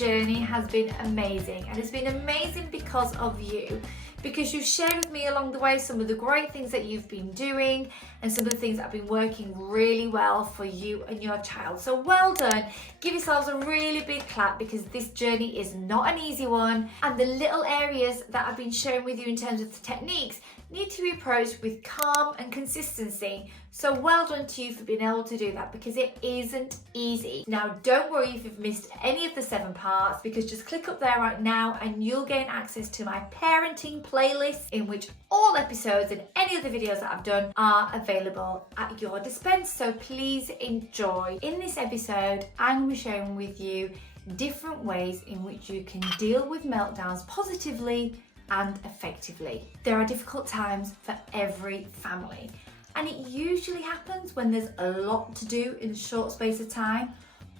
journey has been amazing, and it's been amazing because of you. Because you've shared with me along the way some of the great things that you've been doing and some of the things that have been working really well for you and your child. So well done. Give yourselves a really big clap, because this journey is not an easy one, and the little areas that I've been sharing with you in terms of the techniques need to be approached with calm and consistency. So well done to you for being able to do that, because it isn't easy. Now don't worry if you've missed any of the 7 parts, because just click up there right now and you'll gain access to my parenting playlist, in which all episodes and any of the videos that I've done are available at your dispense. So please enjoy. In this episode, I'm going to be sharing with you different ways in which you can deal with meltdowns positively and effectively. There are difficult times for every family, and it usually happens when there's a lot to do in a short space of time,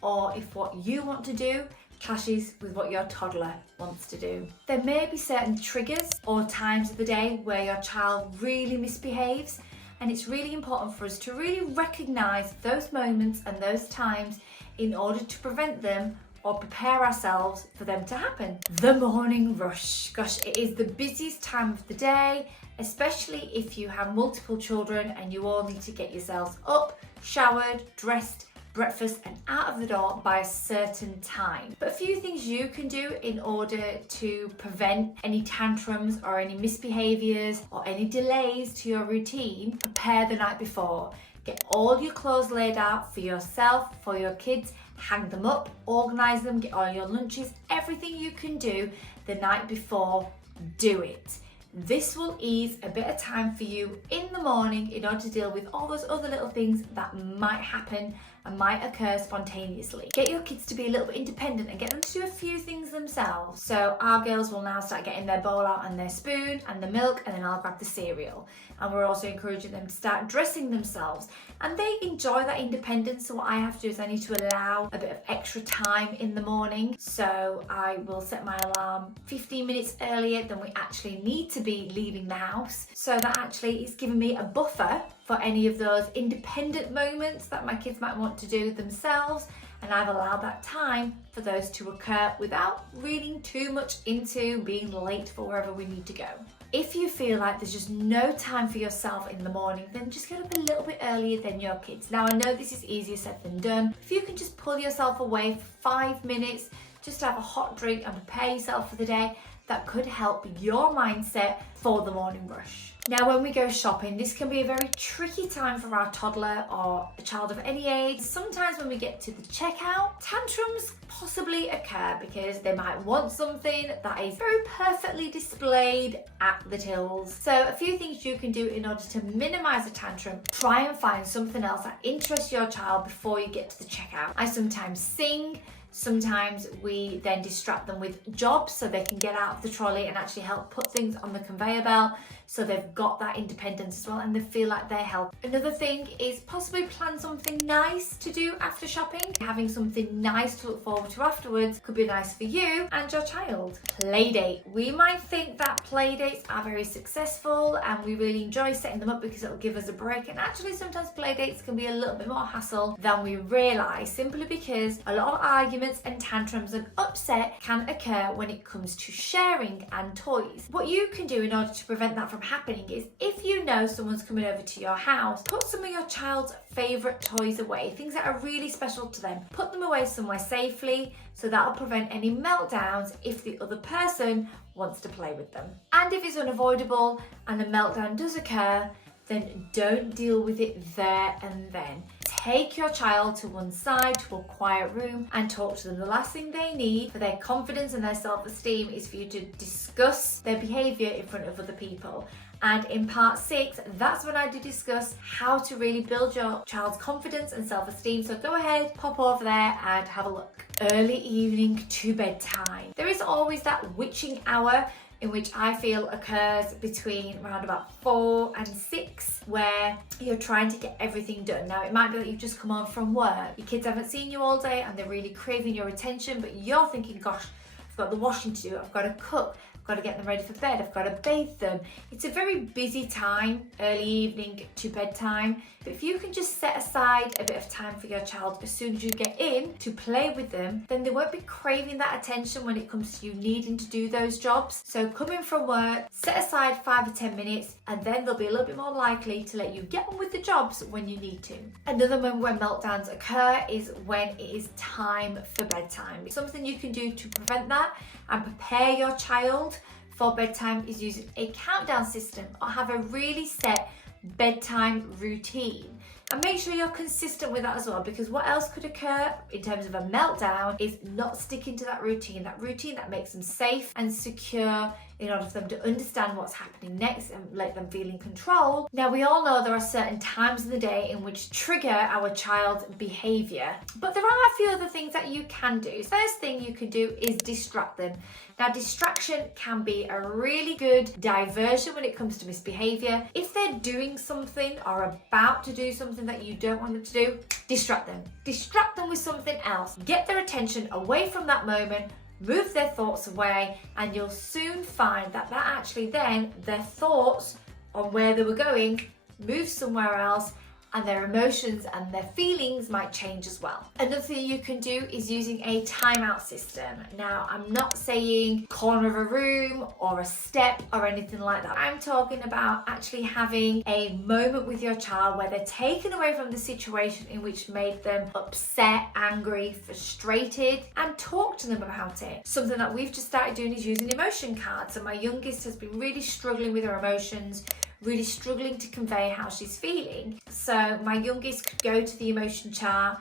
or if what you want to do clashes with what your toddler wants to do. There may be certain triggers or times of the day where your child really misbehaves, and it's really important for us to really recognise those moments and those times in order to prevent them or prepare ourselves for them to happen. The morning rush. Gosh, it is the busiest time of the day, especially if you have multiple children and you all need to get yourselves up, showered, dressed, breakfast and out of the door by a certain time. But a few things you can do in order to prevent any tantrums or any misbehaviours or any delays to your routine. Prepare the night before. Get all your clothes laid out for yourself, for your kids, hang them up, organise them, get all your lunches, everything you can do the night before, do it. This will ease a bit of time for you in the morning in order to deal with all those other little things that might happen and might occur spontaneously. Get your kids to be a little bit independent and get them to do a few things themselves. So our girls will now start getting their bowl out and their spoon and the milk, and then I'll grab the cereal. And we're also encouraging them to start dressing themselves. And they enjoy that independence, so what I have to do is I need to allow a bit of extra time in the morning. So I will set my alarm 15 minutes earlier than we actually need to be leaving the house. So that actually is giving me a buffer for any of those independent moments that my kids might want to do themselves, and I've allowed that time for those to occur without reading too much into being late for wherever we need to go. If you feel like there's just no time for yourself in the morning, then just get up a little bit earlier than your kids. Now I know this is easier said than done. If you can just pull yourself away for 5 minutes, just to have a hot drink and prepare yourself for the day, that could help your mindset for the morning rush. Now when we go shopping, this can be a very tricky time for our toddler or a child of any age. Sometimes when we get to the checkout, tantrums possibly occur because they might want something that is very perfectly displayed at the tills. So a few things you can do in order to minimize a tantrum: try and find something else that interests your child before you get to the checkout. I sometimes sing. Sometimes we then distract them with jobs so they can get out of the trolley and actually help put things on the conveyor belt, so they've got that independence as well and they feel like they're helped. Another thing is possibly plan something nice to do after shopping. Having something nice to look forward to afterwards could be nice for you and your child. Play date. We might think that play dates are very successful and we really enjoy setting them up because it'll give us a break, and actually sometimes play dates can be a little bit more hassle than we realise, simply because a lot of arguments and tantrums and upset can occur when it comes to sharing and toys. What you can do in order to prevent that from happening is, if you know someone's coming over to your house, put some of your child's favourite toys away, things that are really special to them. Put them away somewhere safely, so that'll prevent any meltdowns if the other person wants to play with them. And if it's unavoidable and a meltdown does occur, then don't deal with it there and then. Take your child to one side, to a quiet room, and talk to them. The last thing they need for their confidence and their self-esteem is for you to discuss their behaviour in front of other people. And in part 6, that's when I do discuss how to really build your child's confidence and self-esteem. So go ahead, pop over there and have a look. Early evening to bedtime. There is always that witching hour in which I feel occurs between around about 4 and 6, where you're trying to get everything done. Now it might be that you've just come home from work, your kids haven't seen you all day and they're really craving your attention, but you're thinking, gosh, I've got the washing to do, I've got to cook, I've got to get them ready for bed, I've got to bathe them. It's a very busy time, early evening to bedtime, but if you can just set aside a bit of time for your child as soon as you get in to play with them, then they won't be craving that attention when it comes to you needing to do those jobs. So come in from work, set aside 5 or 10 minutes, and then they'll be a little bit more likely to let you get on with the jobs when you need to. Another moment where meltdowns occur is when it is time for bedtime. Something you can do to prevent that and prepare your child for bedtime is using a countdown system or have a really set bedtime routine. And make sure you're consistent with that as well, because what else could occur in terms of a meltdown is not sticking to that routine that makes them safe and secure in order for them to understand what's happening next and let them feel in control. Now, we all know there are certain times in the day in which trigger our child's behavior, but there are a few other things that you can do. First thing you can do is distract them. Now, distraction can be a really good diversion when it comes to misbehavior. If they're doing something or about to do something that you don't want them to do, distract them. Distract them with something else. Get their attention away from that moment, move their thoughts away, and you'll soon find that actually then their thoughts on where they were going move somewhere else, and their emotions and their feelings might change as well. Another thing you can do is using a timeout system. Now, I'm not saying corner of a room or a step or anything like that. I'm talking about actually having a moment with your child where they're taken away from the situation in which made them upset, angry, frustrated, and talk to them about it. Something that we've just started doing is using emotion cards. So my youngest has been really struggling with her emotions, really struggling to convey how she's feeling. So my youngest could go to the emotion chart,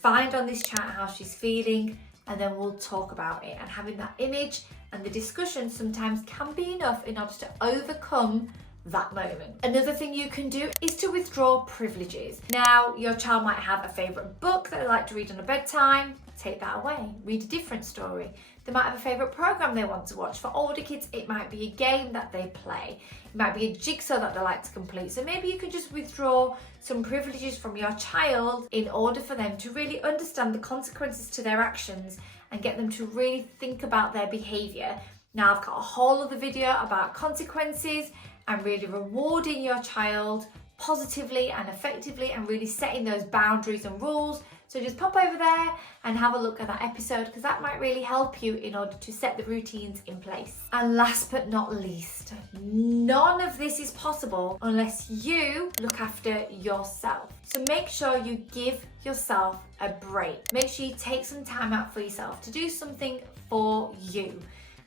find on this chart how she's feeling, and then we'll talk about it. And having that image and the discussion sometimes can be enough in order to overcome that moment. Another thing you can do is to withdraw privileges. Now, your child might have a favourite book that they like to read on a bedtime. Take that away, read a different story. They might have a favourite programme they want to watch. For older kids, it might be a game that they play. It might be a jigsaw that they like to complete. So maybe you can just withdraw some privileges from your child in order for them to really understand the consequences to their actions and get them to really think about their behaviour. Now, I've got a whole other video about consequences and really rewarding your child positively and effectively and really setting those boundaries and rules. So just pop over there and have a look at that episode, because that might really help you in order to set the routines in place. And last but not least, none of this is possible unless you look after yourself. So make sure you give yourself a break. Make sure you take some time out for yourself to do something for you.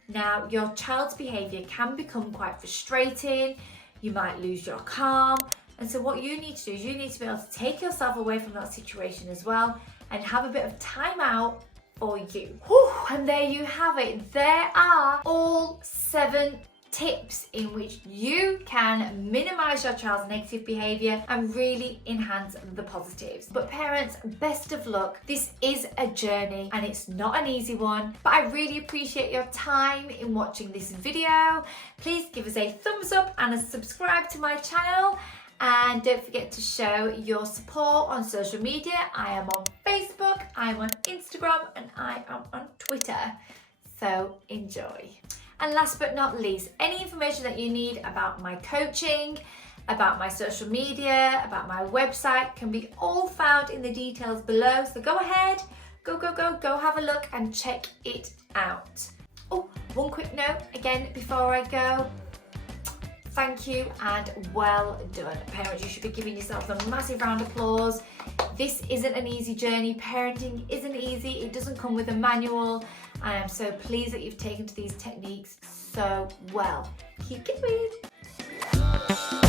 Now, your child's behaviour can become quite frustrating. You might lose your calm. And so what you need to do is you need to be able to take yourself away from that situation as well and have a bit of time out for you. Whew, and there you have it. There are all 7 tips in which you can minimize your child's negative behavior and really enhance the positives. But parents, best of luck. This is a journey and it's not an easy one, but I really appreciate your time in watching this video. Please give us a thumbs up and a subscribe to my channel. And don't forget to show your support on social media. I am on Facebook, I am on Instagram, and I am on Twitter. So enjoy. And last but not least, any information that you need about my coaching, about my social media, about my website can be all found in the details below. So go ahead, go have a look and check it out. Oh, one quick note again before I go. Thank you and well done. Parents, you should be giving yourselves a massive round of applause. This isn't an easy journey. Parenting isn't easy. It doesn't come with a manual. I am so pleased that you've taken to these techniques so well. Keep going.